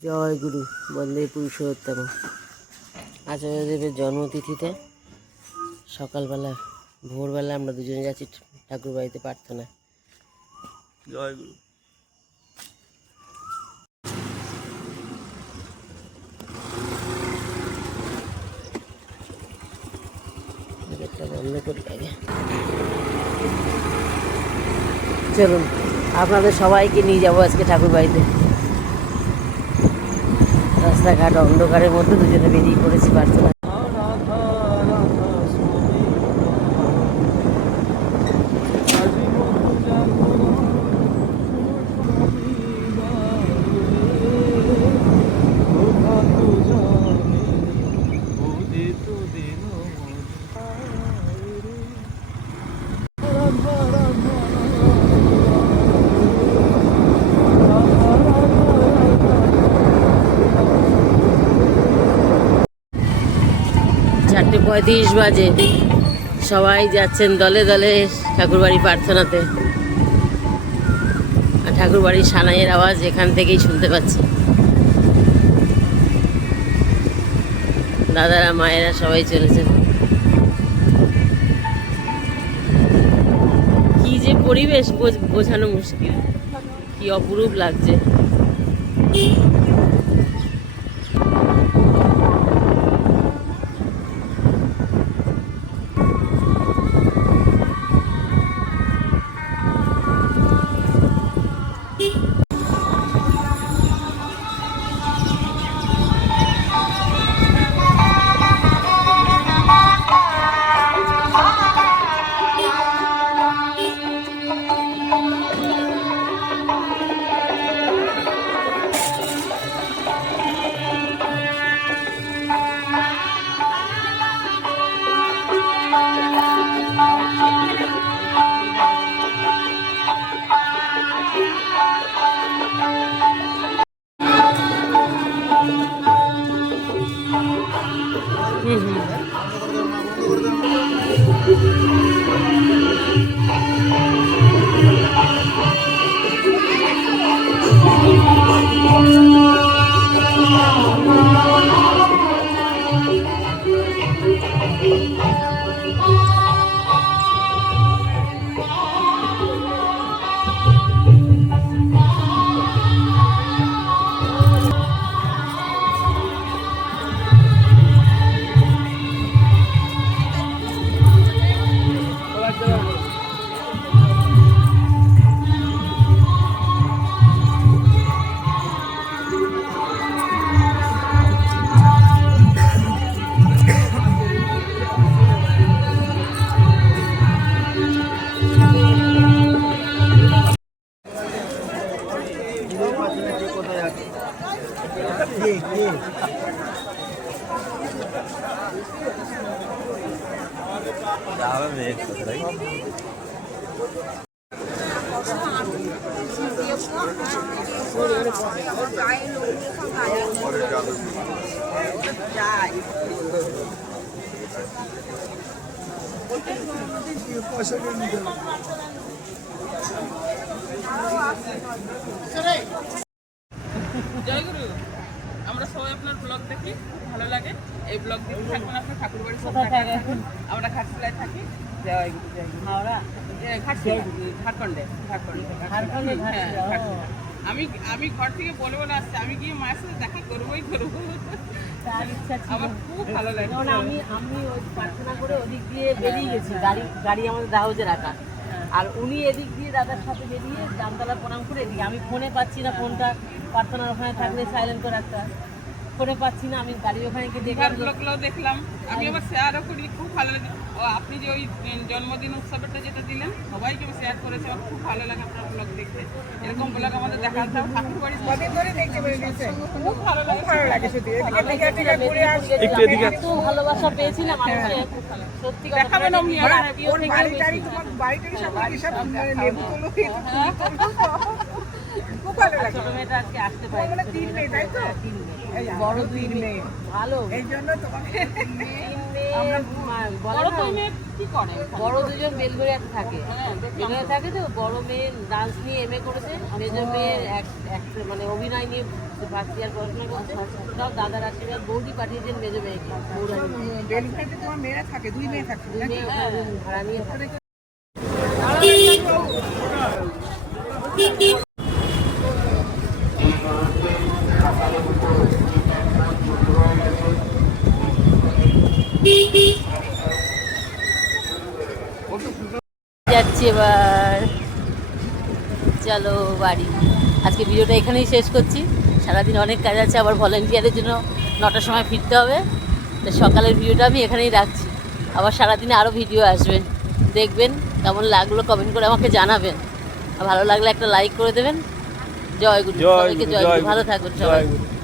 জয় গুরু বন্দে পুরুষোত্তম। আচার্যদেবের জন্মতিথিতে সকালবেলা ভোরবেলা আমরা দুজনে যাচ্ছি ঠাকুর বাড়িতে প্রার্থনা। জয় গুরু। বন্ধ করি আগে। চলুন আপনাদের সবাইকে নিয়ে যাবো আজকে ঠাকুর বাড়িতে। রাস্তাঘাট অন্ধকারের মধ্যে দুজনে বেরিয়ে পড়েছি প্রার্থনা। চারটে 35 বাজে, সবাই যাচ্ছেন দলে দলে ঠাকুরবাড়ি প্রার্থনাতে। আর ঠাকুরবাড়ির সানাইয়ের আওয়াজ এখান থেকেই শুনতে পাচ্ছি। দাদারা মায়েরা সবাই চলেছেন। কি যে পরিবেশ বোঝানো মুশকিল, কি অপরূপ লাগছে। জয় গুরু। আমরা সবাই আপনার ব্লগ দেখি, ভালো লাগে। এই ব্লগ দেখতে থাকবেন, আপনার ঠাকুর বাড়ির সাথে থাকুন। আমরা খাটশিলায় থাকি। জয় গুরু। জয় গুরু। হাওড়া ঝাড়খণ্ডে। আমি ঘর থেকে বলে বলে আসছি, আমি গিয়ে মায়ের সাথে দেখা করবোই করবো। আমার খুব ভালো লাগে। আমি ওই প্রার্থনা করে ওদিক দিয়ে বেরিয়ে গেছি, গাড়ি আমাদের দাহজে রাখা। আর উনি এদিক দিয়ে দাদার সাথে বেরিয়ে জামতলা প্রণাম করে এদিকে। আমি ফোনে পাচ্ছি না, ফোনটা প্রার্থনার ওখানে থাকলে সাইলেন্ট করে রাখতে, ফোনে পাচ্ছি না। আমি গাড়ি ওখানে গিয়ে দেখলাম, আমি আবার শেয়ারও করি, খুব ভালো লাগে। ও আপনি যে ওই জন্মদিন উৎসবটা যেটা দিলেন, সবাইকে শেয়ার করেছে, আমার খুব ভালো লাগে আপনার ব্লগ দেখতে। এরকম ব্লগ আমাদের দেখা যায় ঠাকুর বাড়ি খুব ভালো লাগে। একটু ভালোবাসা পেয়েছিলাম সত্যি কথা। দেখাবেন আপনি খুব ভালো আর লাগে। ছোট মেয়েটা আজকে আসতে পারে তোমার তিন মেয়ে, তাই তো? বড় দুই তিন মেয়ে মেয়ে। ভালো এই জন্য তোমাকে তিন মেয়ে বড় বলে দুই না, মেয়ে কি করে? বড় দুজন বেলঘরিয়াতে থাকে। হ্যাঁ, দেখলাম। বেলঘরিয়া থাকে তো, বড় মেয়ে ডান্স নিয়ে এমএ করেছে, মেজো মেয়ে মানে অভিনয় নিয়ে ফার্স্ট ইয়ার পড়াশোনা করছে। সব দাদার আশীর্বাদ, বৌদি পাঠিয়েছেন মেজো মেয়েকে, বৌরানি। বেলঘরিয়াতে তোমার মেয়েরা থাকে, দুই মেয়ে থাকে দুই মেয়ে ওখানে room ভাড়া নিয়ে থাকে। যাচ্ছি এবার, চলো বাড়ি। আজকে ভিডিওটা এখানেই শেষ করছি। সারাদিন অনেক কাজ আছে, আবার ভলেন্টিয়ারের জন্য 9টার সময় ফিরতে হবে। তো সকালের ভিডিওটা আমি এখানেই রাখছি। আবার সারাদিনে আরও ভিডিও আসবে, দেখবেন। কেমন লাগলো কমেন্ট করে আমাকে জানাবেন। আর ভালো লাগলে একটা লাইক করে দেবেন। জয় গুরু, জয় সবাইকে গুরু, জয় জয় গুরু। ভালো গুরু, থাকুন জয় সবাই। গুরু।